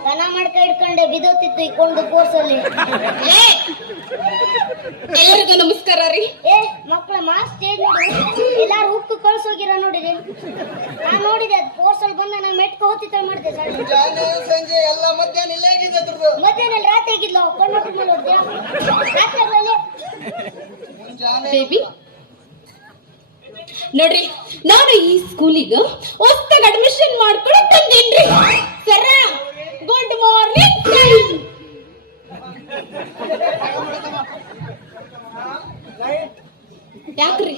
ದನ ಮಾಡ್ಕ ಇಟ್ಕೊಂಡೆ ಬಿದೋತಿತ್ತು ಇಕ್ಕೊಂಡು ಕೋರ್ಸಲ್ಲಿ ಎಲ್ಲರಿಗೂ ನಮಸ್ಕಾರ ರೀ. ಏ ಮಕ್ಕಳ ಮಾಸ್ ಸ್ಟೇಜ್ ನೋಡಿ ಎಲ್ಲಾರು ಉಪ್ಪು ಕಳ್ಸೋಗಿರ ನೋಡಿರಿ ನಾನ್. ನೋಡಿದೆ ಅದು ಕೋರ್ಸಲ್ಲಿ ಬಂದ ನಾನು ಮೆಟ್ಕ ಹೋತಿತ್ತ ಮಾಡಿದೆ ಸಂಜೆ ಎಲ್ಲ ಮಧ್ಯಾಹ್ನ ಇಲ್ಲೇ ಆಗಿದೆ ಅದ್ರದ್ದು. ಮಧ್ಯಾಹ್ನ ರಾತ್ರಿ ಆಗಿದ್ಲು ಕಣ್ಣು ರಾತ್ರಿ ಬೇಬಿ ನೋಡ್ರಿ ನಾನು ಈ ಸ್ಕೂಲಿಗೆ ಹೊಸ್ತಾಗ ಅಡ್ಮಿಷನ್ ಮಾಡ್ಕೊಂಡು ಯಾಕ್ರಿ?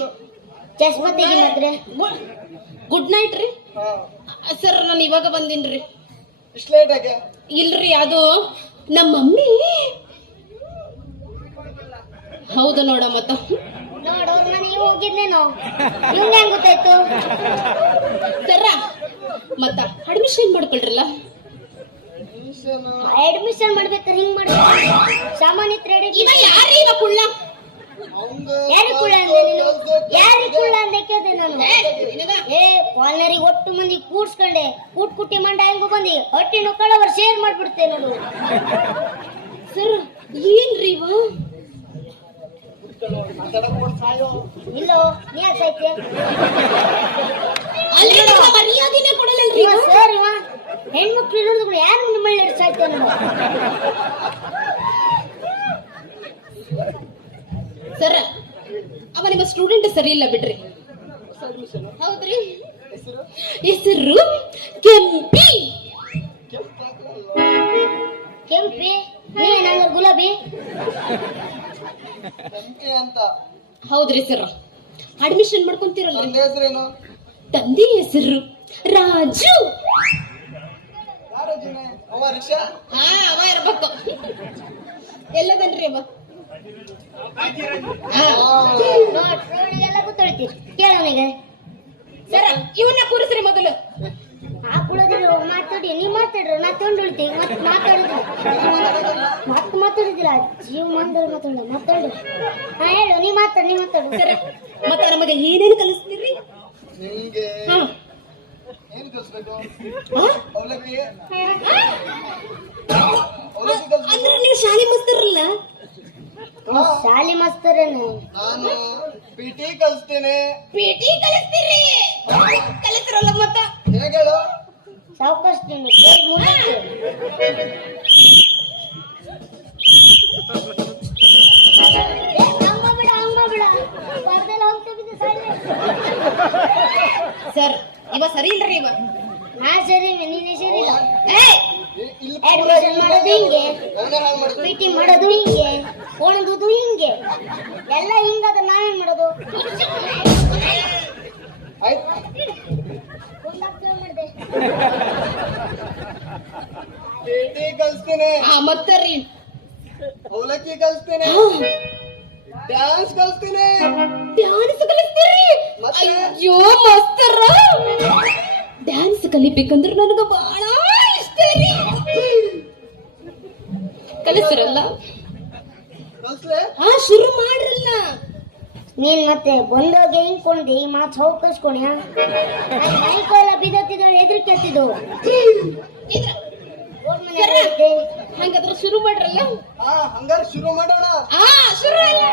ಚಸ್ಮಾ ತೆಗಿ ಮಾತ್ರ. ಗುಡ್ ನೈಟ್ ರೀ. ಸರ್ ನಾನು ಇವಾಗ ಬಂದಿನ್ರಿ ಇಷ್ಟು ಲೇಟ್ ಆಗಿ? ಇಲ್ರಿ ಅದು ನಮ್ಮ ಮಮ್ಮಿ. ಹೌದು ನೋಡ ಮತ್ತ. ನೋಡು ನಾನು ಮನೆಗೆ ಹೋಗಿದ್ನೇನು ನಿಮ್ಗೆ ಹೆಂಗ್ ಗೊತ್ತಾಯ್ತು? ಸರ ಮತ್ತ ಅಡ್ಮಿಷನ್ ಮಾಡ್ಕೊಳ್ರಲ್ಲ? ಅಡ್ಮಿಷನ್ ಮಾಡ್ಬೇಕಾದ್ರೆ ಹಿಂಗ್ ಮಾಡ್ಬೇಕು. ಸಾಮಾನ್ಯ ರೆಡಿ ಇವ ಯಾರಿಗೆ ಕುಳ್ಳ? ಕಾಲ್ನರಿಗೆ ಒಟ್ಟು ಮಂದಿ ಕೂಡ್ಸ್ಕೊಂಡೆ. ಕೂಟ್ ಕುಟ್ಟಿ ಮಂಡ ಹೆಂಗು ಬಂದಿ. ಹೊಟ್ಟಿನ ಕಳವರ್ ಶೇರ್ ಮಾಡ್ಬಿಡ್ತೆ ನೋಡು ಸರ್ ಏನ್ರಿ ಇವು? ಇಲ್ಲೋ ನೀ ಯಾಕ್ ಸಾಯ್ತೆ? ಅಲ್ಲಿ ನನ್ನ ಮರ್ಯಾದಿನೇ ಕೊಡಲ್ಲಲ್ರಿ ಸರ್ ಇವ? ಹೆಣ್ಮಕ್ಳು ಇರೋದು ಯಾರು ನಿಮ್ಮ ಮಳ್ಳಿ ಸಾಯ್ತೆ ನಾನು ಸರ್ ನಿಮ್ಮ ಸ್ಟೂಡೆಂಟ್ ಸರಿ ಇಲ್ಲ ಬಿಡ್ರಿ. ಹೌದ್ರಿ? ಹೆಸರು ಕೆಂಪಿ. ಕೆಂಪಿ? ಗುಲಾಬಿ. ಅಂತ. ಹೌದ್ರಿ ಸರ್ ಅಡ್ಮಿಷನ್ ಮಾಡ್ಕೊಂತೀರಲ್ಲ ನನ್ನ ಹೆಸರೇನು? ತಂದೆ ಹೆಸರು ರಾಜು. ಹಾ ಅವ ಇರ್ಬೇಕು. ಎಲ್ಲದನ್ರಿ ಅವ ಕೇಳವನಿಗೆ ಸರ ಇವನ್ನ ಕೂರಿಸ್ರಿ ಮೊದಲು. ಆ ಕುಳದಿರೋ ಮಾತಾಡಿ ನೀವು ಮಾತಾಡ್ರು ನಾ ತಗೊಂಡು ಉಳಿತೀವಿ ಮತ್ ಮಾತಾಡಿದ್ರು ಮಾತಾಡಿದಿಲ್ಲ ಜೀವ ಮಂದರ ಮಾತಾಡ ಮಾತಾಡು ಹಾ ಹೇಳು ನೀ ಮಾತಾಡು. ನೀ ಮಾತಾಡು ಸರ ಮತ್ತೆ ನಮಗೆ ಏನೇನು ಕಲಿಸ್ತೀರಿ ನಿಂಗೆ ಏನು ಕಲಿಸ್ಬೇಕು ಹಾ? ಅವಲಕ್ಕಿ ಅವಲಕ್ಕಿ ಕಲ್ಸ್ಬೇಕು ಅಂದ್ರೆ ನೀವು ಶಾಲೆ ಮಸ್ತರಲ್ಲ ಹಾ, ಶಾಲಿ ಮಸ್ತರೇನು. ನಾನು ಪಿ ಟಿ ಕಲಿಸ್ತೇನೆ. ಪೇಟಿ ಕಲಿಸ್ತೀರಿ? ಕಲಿಸ್ತಿರಲ್ಲ ಮತ್ತ? ಹೇಳು? ಸಾಯ್ಲೆ. ಸರ್ ಇವ ಸರಿ ಇಲ್ರಿ ಇವ? ನಾ ಸರಿ ನೀನೇ ಸರಿ ಇಲ್ಲ Admission ಮಾಡೋದು ಹಿಂಗೆ. ಮೀಟಿಂಗ್ ಪಿ ಟಿ ಮಾಡೋದು ಹಿಂಗೆ. ಓಣದುದು ಹಿಂಗೆ. ಎಲ್ಲ ಹಿಂಗದ ನಾವೇನ್ ಮಾಡೋದು? ಆಯ್ತು ಕುಂದಾಪುರ ಮಾಡ್ದೆ ಪಿ ಟಿ ಕಲಿಸ್ತೇನೆ. ಹಾ ಮತ್ತರಿ ಅವಲಕ್ಕಿ ಕಲಿಸ್ತೇನೆ. ಡ್ಯಾನ್ಸ್ ಕಲಿಸ್ತೇನೆ. ಡ್ಯಾನ್ಸ್ ಕಲಿಸ್ತೀರಿ? ಮತ್ತೆ? ಅಯ್ಯೋ ಮಸ್ತರ. ಡ್ಯಾನ್ಸ್ ಕಲಿಬೇಕಂದ್ರೆ ನನಗ ಬಹಳ ಇಷ್ಟ ರೀ. ಕಲಿಸ್ತಿರಲ್ಲ? ಹಾ ಶುರು ಮಾಡ್ರಲ್ಲ. ನೀನ್ ಮತ್ತೆ ಬಂದೋಗಿ ಹಿಂಕೊಂಡಿ ಈ ಮಾತು ಹೋಗಿ ಕಳ್ಸ್ಕೊಣ್ಯ ಮೈಕೆಲ್ಲ ಬಿದ್ದತ್ತಿದ್ದಾಳೆ ಹೆದರಿಕೆ ಹತ್ತಿದ್ದು. ಇದ್ರ ಮನೆ ಐತೆ. ಹಂಗಾದ್ರೆ ಶುರು ಮಾಡ್ರಲ್ಲ? ಹಾ ಹಂಗಾರೆ ಶುರು ಮಾಡೋಣ. ಹಾ ಶುರು ಅಲ್ಲ.